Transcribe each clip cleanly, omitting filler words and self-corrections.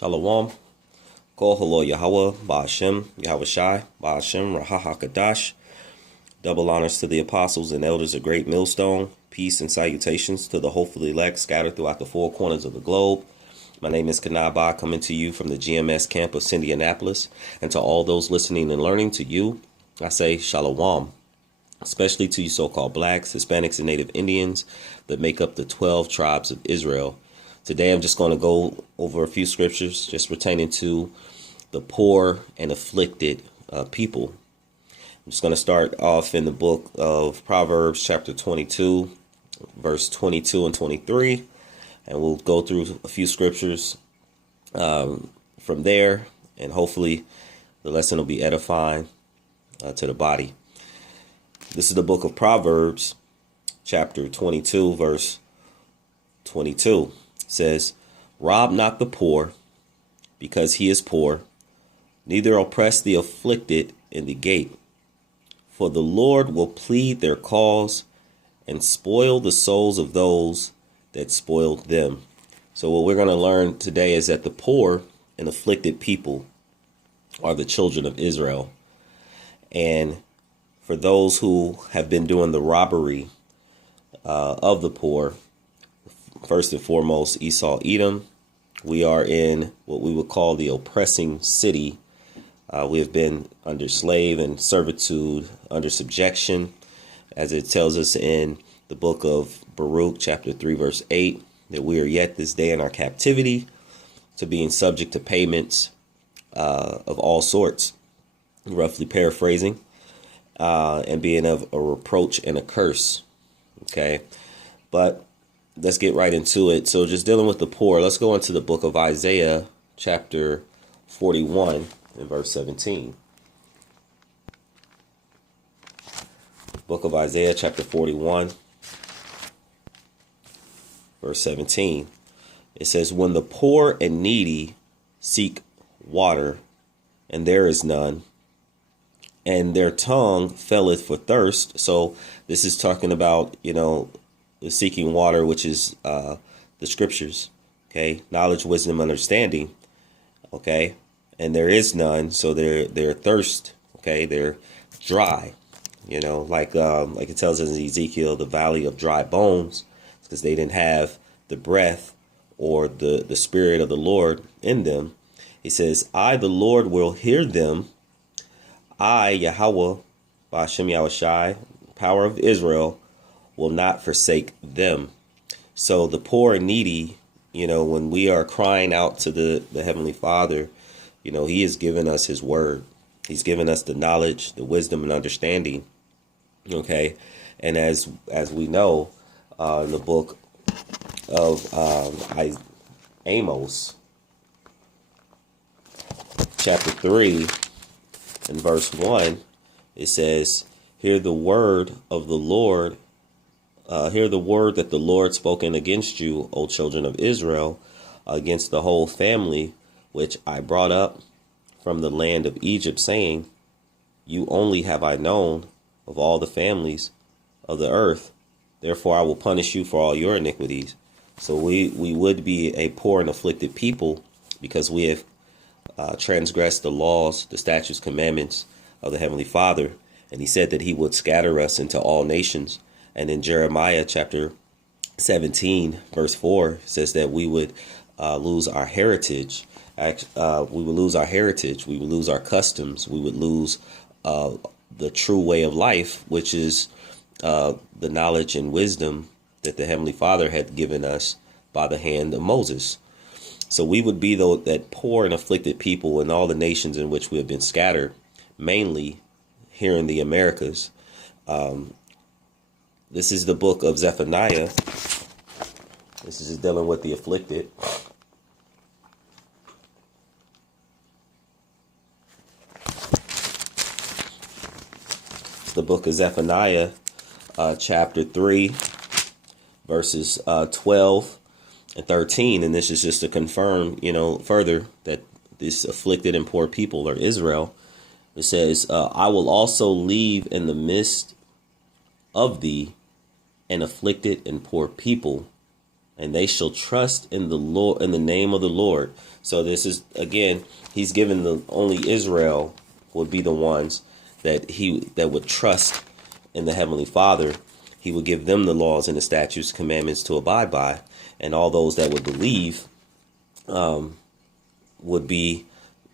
Shalom. Kol Halo Yahweh, Ba'ashem, Yahweh Shai, Ba'ashem, Rahahakadash. Double honors to the apostles and elders of Great Millstone. Peace and salutations to the hopeful elect scattered throughout the four corners of the globe. My name is Kanaba, coming to you from the GMS campus, Indianapolis. And to all those listening and learning, to you, I say Shalom. Especially to you so-called blacks, Hispanics, and Native Indians that make up the 12 tribes of Israel. Today I'm just going to go over a few scriptures just pertaining to the poor and afflicted people. I'm just going to start off in the book of Proverbs chapter 22, verse 22 and 23. And we'll go through a few scriptures from there. And hopefully the lesson will be edifying to the body. This is the book of Proverbs chapter 22, verse 22. It says, "Rob not the poor, because he is poor, neither oppress the afflicted in the gate. For the Lord will plead their cause and spoil the souls of those that spoiled them." So what we're going to learn today is that the poor and afflicted people are the children of Israel. And for those who have been doing the robbery of the poor, first and foremost, Esau, Edom, we are in what we would call the oppressing city. We have been under slave and servitude, under subjection, as it tells us in the book of Baruch, chapter 3, verse 8, that we are yet this day in our captivity to being subject to payments of all sorts, roughly paraphrasing, and being of a reproach and a curse. Okay, but let's get right into it. So just dealing with the poor, let's go into the book of Isaiah, chapter 41 and verse 17. Book of Isaiah, chapter 41, verse 17. It says, "When the poor and needy seek water, and there is none, and their tongue faileth for thirst." So this is talking about, the seeking water, which is the scriptures. Okay, knowledge, wisdom, understanding. Okay, and there is none, so they're thirst. Okay, they're dry. Like it tells us in Ezekiel, the valley of dry bones, because they didn't have the breath or the spirit of the Lord in them. He says, "I, the Lord, will hear them. I, Yahweh, Ba'ashem Yahweh Shai, power of Israel, will not forsake them." So the poor and needy, when we are crying out to the Heavenly Father, He has given us His word. He's given us the knowledge, the wisdom, and understanding. Okay, and as we know, in the book of Amos, chapter 3 and verse 1, it says, "Hear the word of the Lord. Hear the word that the Lord spoken against you, O children of Israel, against the whole family, which I brought up from the land of Egypt, saying, you only have I known of all the families of the earth. Therefore I will punish you for all your iniquities." So we would be a poor and afflicted people because we have transgressed the laws, the statutes, commandments of the Heavenly Father. And He said that He would scatter us into all nations. And in Jeremiah chapter 17, verse 4, says that we would lose our heritage. We would lose our heritage. We would lose our customs. We would lose the true way of life, which is the knowledge and wisdom that the Heavenly Father had given us by the hand of Moses. So we would be that poor and afflicted people in all the nations in which we have been scattered, mainly here in the Americas. This is the book of Zephaniah. This is just dealing with the afflicted. The book of Zephaniah, chapter 3, verses 12 and 13. And this is just to confirm, further that this afflicted and poor people are Israel. It says, "I will also leave in the midst of thee an afflicted and poor people, and they shall trust in the Lord, in the name of the Lord. So this is, again, he's given the only Israel would be the ones that would trust in the Heavenly Father. He would give them the laws and the statutes, commandments to abide by, and all those that would believe would be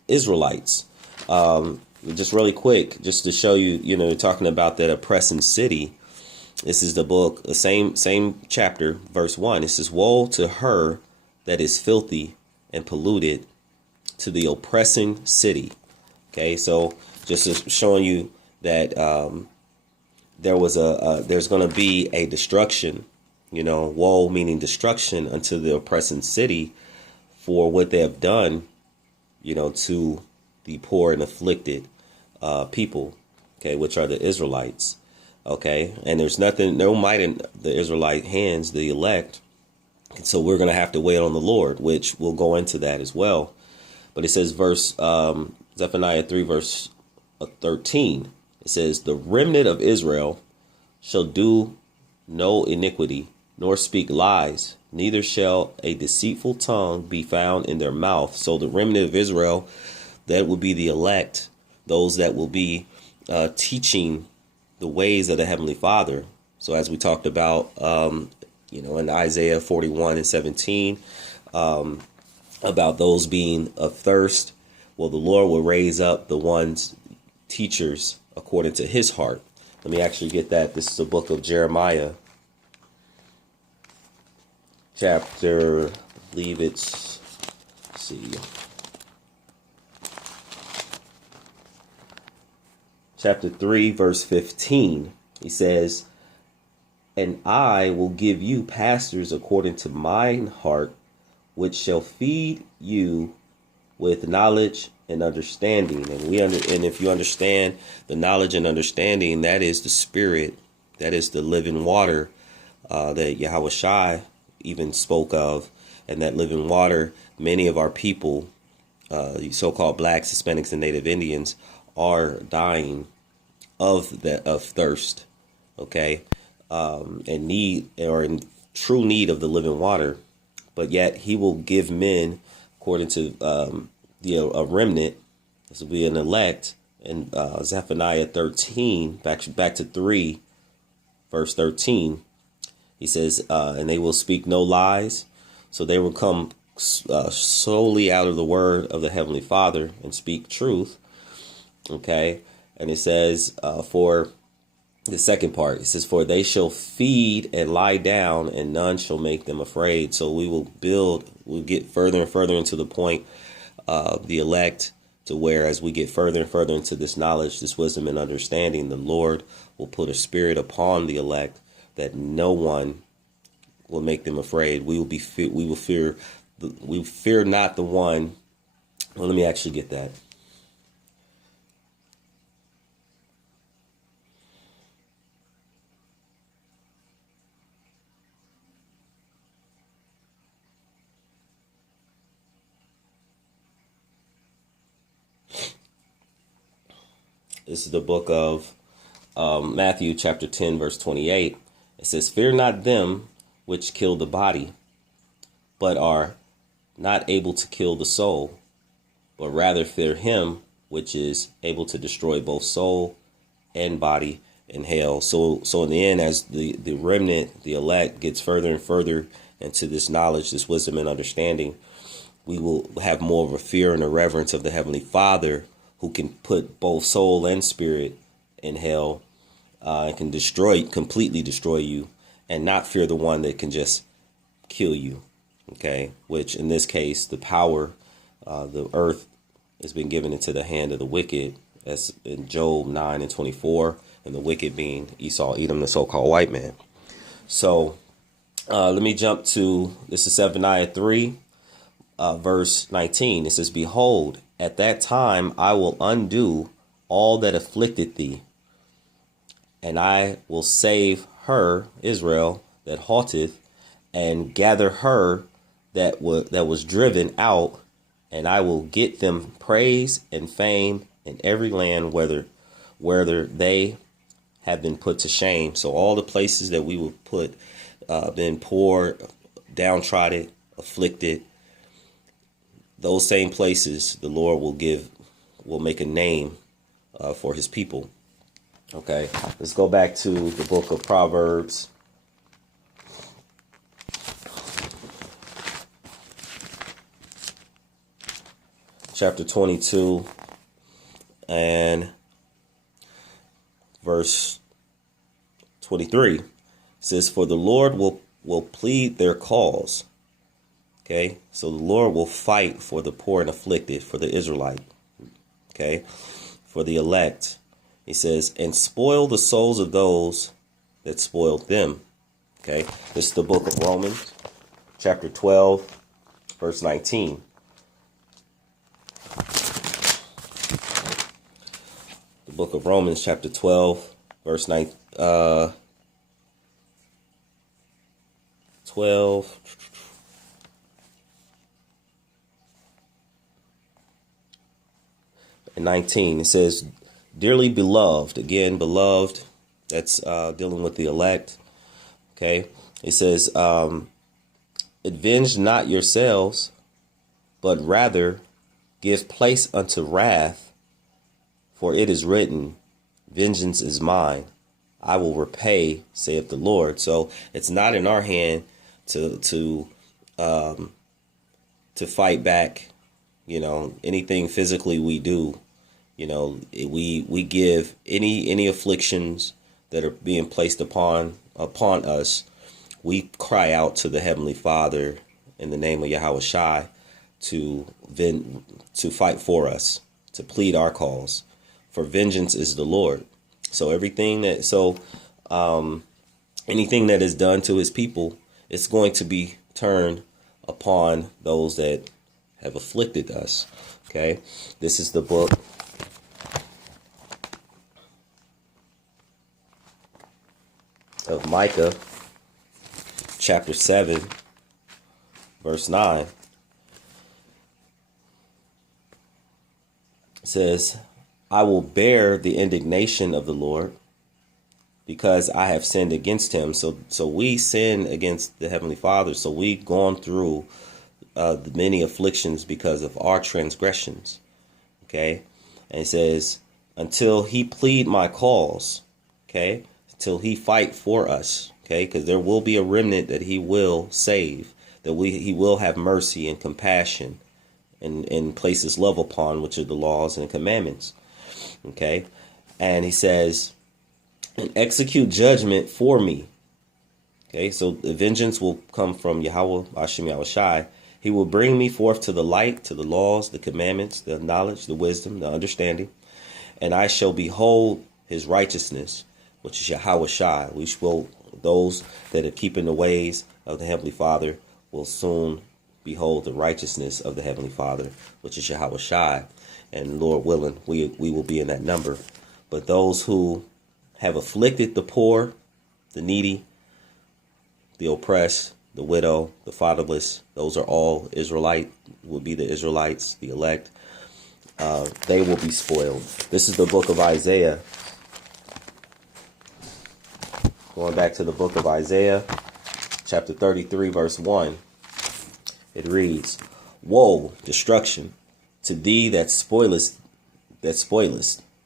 Israelites. Just really quick, just to show you, talking about that oppressing city. This is the book, the same chapter, verse 1. It says, "Woe to her that is filthy and polluted, to the oppressing city." Okay, so just showing you that there's going to be a destruction. Woe meaning destruction unto the oppressing city for what they have done, to the poor and afflicted people, okay, which are the Israelites. Okay, and there's no might in the Israelite hands, the elect. So we're going to have to wait on the Lord, which we'll go into that as well. But it says, Zephaniah 3, verse 13, it says, "The remnant of Israel shall do no iniquity, nor speak lies, neither shall a deceitful tongue be found in their mouth." So the remnant of Israel, that will be the elect, those that will be teaching the ways of the Heavenly Father. So as we talked about, in Isaiah 41 and 17, about those being athirst, well, the Lord will raise up the ones, teachers, according to his heart. Let me actually get that. This is the book of Jeremiah, chapter, I believe it's, let's see, chapter 3, verse 15. He says, "And I will give you pastors according to mine heart, which shall feed you with knowledge and understanding." And if you understand the knowledge and understanding, that is the Spirit, that is the living water that Yahweh Shai even spoke of. And that living water, many of our people, so-called blacks, Hispanics, and Native Indians, are dying of thirst, okay, and need, or in true need of the living water. But yet he will give men, according to a remnant, this will be an elect, in Zephaniah 13, back to 3, verse 13. He says, "And they will speak no lies." So they will come solely out of the word of the Heavenly Father and speak truth. Okay. And it says, for the second part, it says, "For they shall feed and lie down, and none shall make them afraid." So we'll get further and further into the point of the elect, to where as we get further and further into this knowledge, this wisdom and understanding, the Lord will put a spirit upon the elect that no one will make them afraid. We fear not the one. Well, let me actually get that. This is the book of Matthew, chapter 10, verse 28. It says, "Fear not them which kill the body, but are not able to kill the soul, but rather fear him which is able to destroy both soul and body in hell." So in the end, as the remnant, the elect, gets further and further into this knowledge, this wisdom and understanding, we will have more of a fear and a reverence of the Heavenly Father, who can put both soul and spirit in hell, and can completely destroy you, and not fear the one that can just kill you. Okay, which in this case, the power, the earth has been given into the hand of the wicked, as in Job 9 and 24, and the wicked being Esau, Edom, the so-called white man. So let me jump to, this is Zephaniah 3, verse 19. It says, "Behold, at that time I will undo all that afflicted thee, and I will save her, Israel, that halteth, and gather her that was driven out, and I will get them praise and fame in every land, whether they have been put to shame." So all the places that we will put, been poor, downtrodden, afflicted, those same places the Lord will make a name for his people. Okay, let's go back to the book of Proverbs. Chapter 22 and verse 23 says, "For the Lord will plead their cause." Okay, so the Lord will fight for the poor and afflicted, for the Israelite. Okay, for the elect. He says, "And spoil the souls of those that spoiled them." Okay, this is the book of Romans, chapter 12, verse 19. The book of Romans, chapter 12, verse 9, 12. And 19, it says, "Dearly beloved," again, beloved, that's dealing with the elect. Okay, it says, "Avenge not yourselves, but rather give place unto wrath, for it is written, vengeance is mine, I will repay, saith the Lord." So it's not in our hand to fight back, anything physically we do. We give any afflictions that are being placed upon us. We cry out to the Heavenly Father in the name of Yahweh Shai to fight for us, to plead our cause. For vengeance is the Lord. So anything that is done to his people, it's going to be turned upon those that have afflicted us. Okay, this is the book of Micah, chapter 7, verse 9. It says, "I will bear the indignation of the Lord, because I have sinned against him." So we sin against the Heavenly Father. So we've gone through the many afflictions because of our transgressions. Okay, and it says, "Until he plead my cause." Okay, till he fight for us. Okay, because there will be a remnant that he will save, that he will have mercy and compassion and place his love upon, which are the laws and commandments. Okay, and he says, "And execute judgment for me." Okay, so the vengeance will come from Yahweh, Hashem Yahweh Shai. "He will bring me forth to the light, to the laws, the commandments, the knowledge, the wisdom, the understanding, and I shall behold his righteousness, which is Yahweh Shai." Those that are keeping the ways of the Heavenly Father will soon behold the righteousness of the Heavenly Father, which is Yahweh Shai. And Lord willing, we will be in that number. But those who have afflicted the poor, the needy, the oppressed, the widow, the fatherless, those are all will be the Israelites, the elect. They will be spoiled. This is the book of Isaiah. Going back to the book of Isaiah, chapter 33, verse 1. It reads, "Woe, destruction, to thee that spoilest.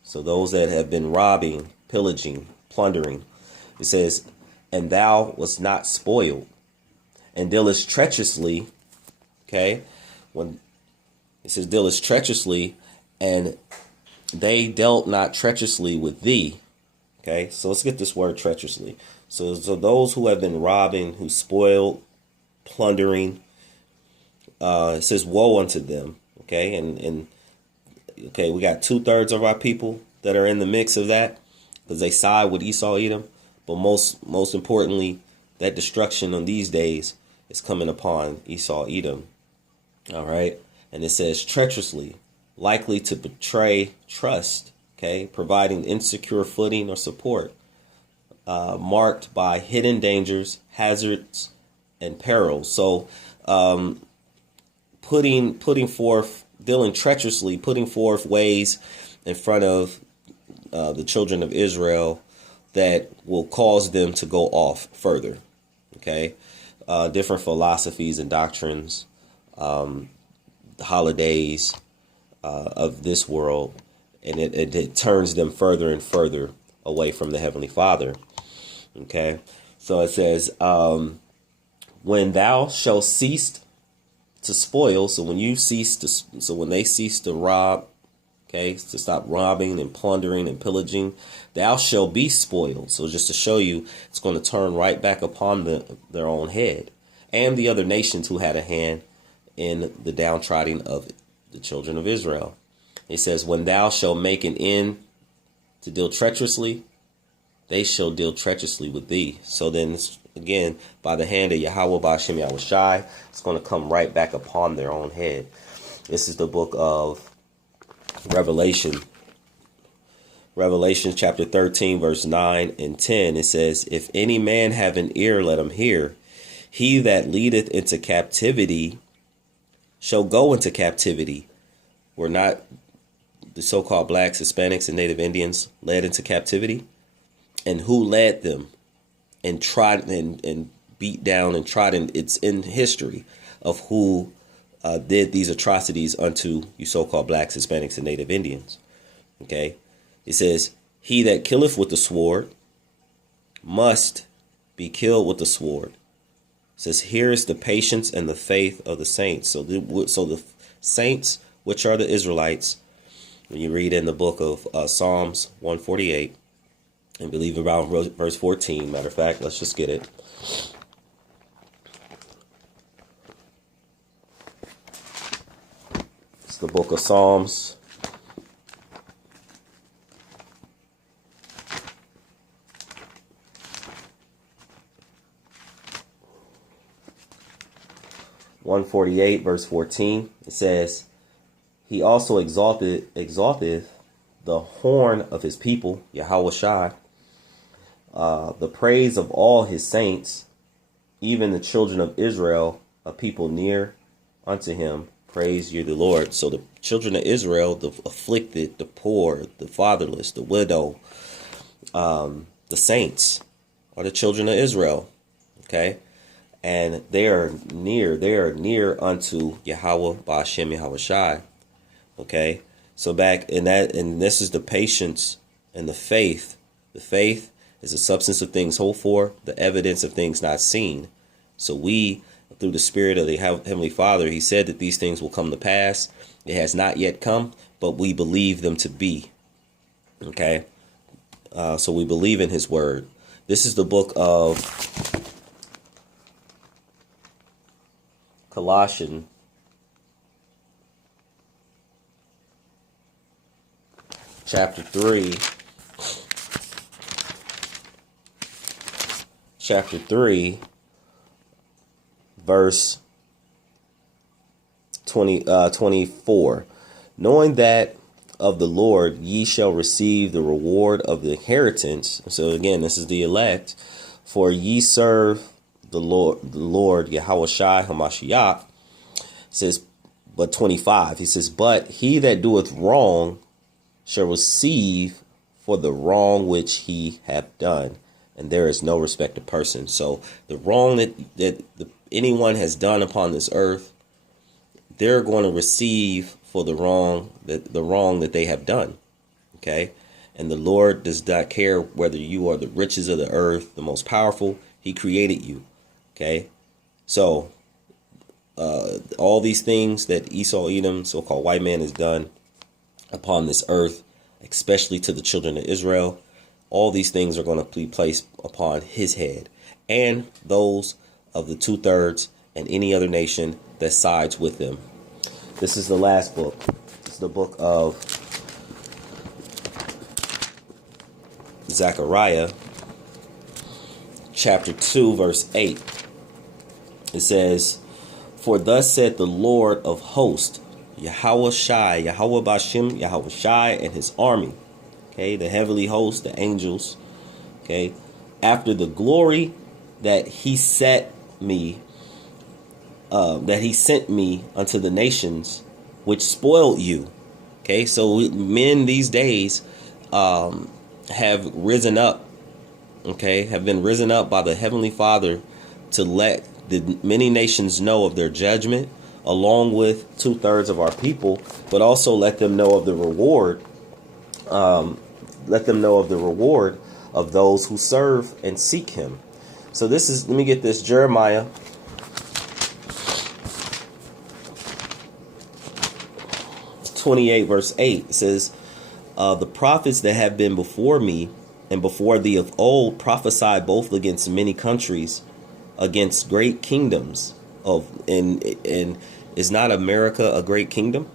So those that have been robbing, pillaging, plundering. It says, "And thou wast not spoiled, and dealest treacherously." Okay, when it says dealest treacherously, and they dealt not treacherously with thee. Okay, so let's get this word treacherously. So those who have been robbing, who spoiled, plundering, it says woe unto them. Okay, and we got 2/3 of our people that are in the mix of that because they side with Esau, Edom. But most importantly, that destruction on these days is coming upon Esau, Edom. All right, and it says treacherously, likely to betray trust. Okay, providing insecure footing or support, marked by hidden dangers, hazards, and perils. So, putting forth, dealing treacherously, putting forth ways in front of the children of Israel that will cause them to go off further. Okay, different philosophies and doctrines, the holidays of this world, and it turns them further and further away from the Heavenly Father. Okay, so it says, when thou shalt cease to spoil, so when they cease to rob, okay, to stop robbing and plundering and pillaging, thou shalt be spoiled. So just to show you, it's going to turn right back upon their own head and the other nations who had a hand in the downtrodden of the children of Israel. It says, when thou shalt make an end to deal treacherously, they shall deal treacherously with thee. So then, again, by the hand of Yahweh, by Hashem Yahweh Shai, it's going to come right back upon their own head. This is the book of Revelation. Revelation chapter 13, verse 9 and 10. It says, if any man have an ear, let him hear. He that leadeth into captivity shall go into captivity. Were not the so-called blacks, Hispanics, and Native Indians led into captivity? And who led them and tried and beat down and trodden? It's in history of who did these atrocities unto you so-called blacks, Hispanics, and Native Indians. Okay, it says, he that killeth with the sword must be killed with the sword. It says, here is the patience and the faith of the saints. So the saints, which are the Israelites, when you read in the book of Psalms 148, I believe around verse 14, matter of fact, let's just get it. It's the book of Psalms. Psalm 148, verse 14. It says, he also exalteth the horn of his people, Yahweh Shai, the praise of all his saints, even the children of Israel, a people near unto him. Praise ye the Lord. So the children of Israel, the afflicted, the poor, the fatherless, the widow, the saints are the children of Israel. Okay. And they are near unto Yahweh Ba'ashem Yahweh Shai. Okay. So back in that, and this is the patience and the faith. The faith is the substance of things hoped for, the evidence of things not seen. So we, through the Spirit of the Heavenly Father, he said that these things will come to pass. It has not yet come, but we believe them to be. Okay. So we believe in his word. This is the book of Colossians. Chapter 3, verse 24. Knowing that of the Lord ye shall receive the reward of the inheritance. So again, this is the elect. For ye serve the Lord Yahweh Shai Hamashiach. Says, but 25. He says, but he that doeth wrong shall receive for the wrong which he hath done, and there is no respect of person. So the wrong that anyone has done upon this earth, they're going to receive for the wrong that they have done. Okay, and the Lord does not care whether you are the riches of the earth, the most powerful. He created you. Okay, so all these things that Esau, Edom, so-called white man, has done upon this earth, especially to the children of Israel, all these things are going to be placed upon his head and those of the 2/3 and any other nation that sides with them. This is the last book. This is the book of Zechariah, chapter 2, verse 8. It says, for thus said the Lord of hosts, Yahweh Shai, Yahweh Bashim, Yahweh Shai, and his army. Okay, the heavenly host, the angels. Okay, after the glory that he sent me unto the nations, which spoiled you. Okay, so men these days have risen up. Okay, have been risen up by the Heavenly Father to let Did many nations know of their judgment, along with 2/3 of our people, but also let them know of the reward. Let them know of the reward of those who serve and seek him. So this is, let me get this, Jeremiah 28 verse 8. It says, the prophets that have been before me and before thee of old prophesied both against many countries, against great kingdoms and is not America a great kingdom?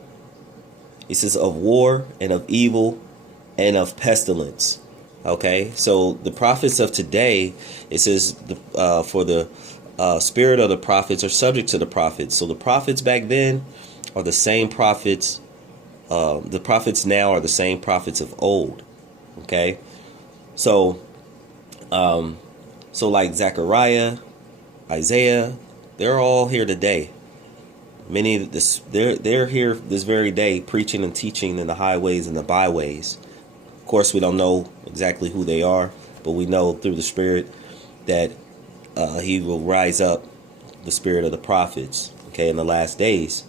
He says of war and of evil and of pestilence. Okay, so the prophets of today, it says for the spirit of the prophets are subject to the prophets. So the prophets back then are the same prophets. The prophets now are the same prophets of old. Okay, so like Zechariah, Isaiah, they're all here today. Many of this, they're here this very day, preaching and teaching in the highways and the byways. Of course, we don't know exactly who they are, but we know through the Spirit that he will rise up the spirit of the prophets. Okay, in the last days.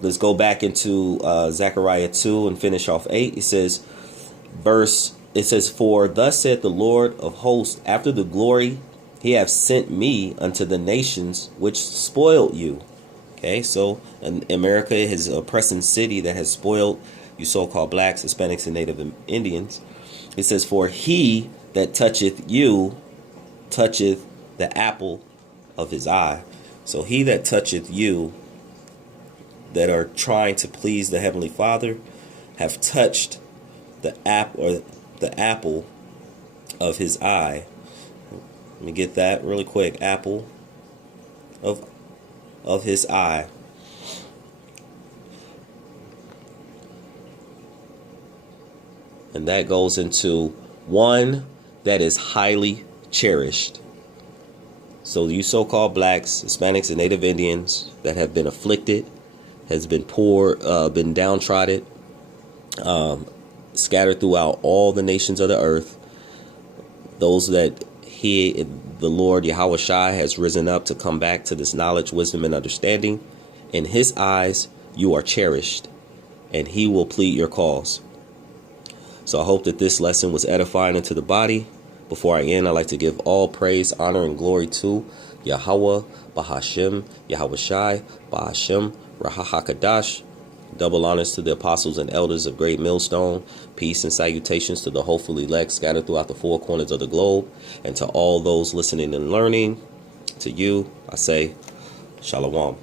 Let's go back into Zechariah 2 and finish off 8. It says, for thus saith the Lord of hosts, after the glory he hath sent me unto the nations which spoiled you. Okay, so in America is a oppressing city that has spoiled you so-called blacks, Hispanics, and Native Indians. It says, for he that toucheth you toucheth the apple of his eye. So he that toucheth you, that are trying to please the Heavenly Father, have touched the apple of his eye. Let me get that really quick. Apple of his eye. And that goes into one that is highly cherished. So you so-called blacks, Hispanics, and Native Indians that have been afflicted, has been poor, been downtrodden, scattered throughout all the nations of the earth. Those that the Lord Yahweh Shai has risen up to come back to this knowledge, wisdom, and understanding. In his eyes, you are cherished, and he will plead your cause. So I hope that this lesson was edifying into the body. Before I end, I'd like to give all praise, honor, and glory to Yahweh, Bahashem, Yahweh Shai, Bahashem, Rahahakadash. Double honors to the apostles and elders of Great Millstone. Peace and salutations to the hopeful elect scattered throughout the four corners of the globe. And to all those listening and learning, to you, I say, Shalom.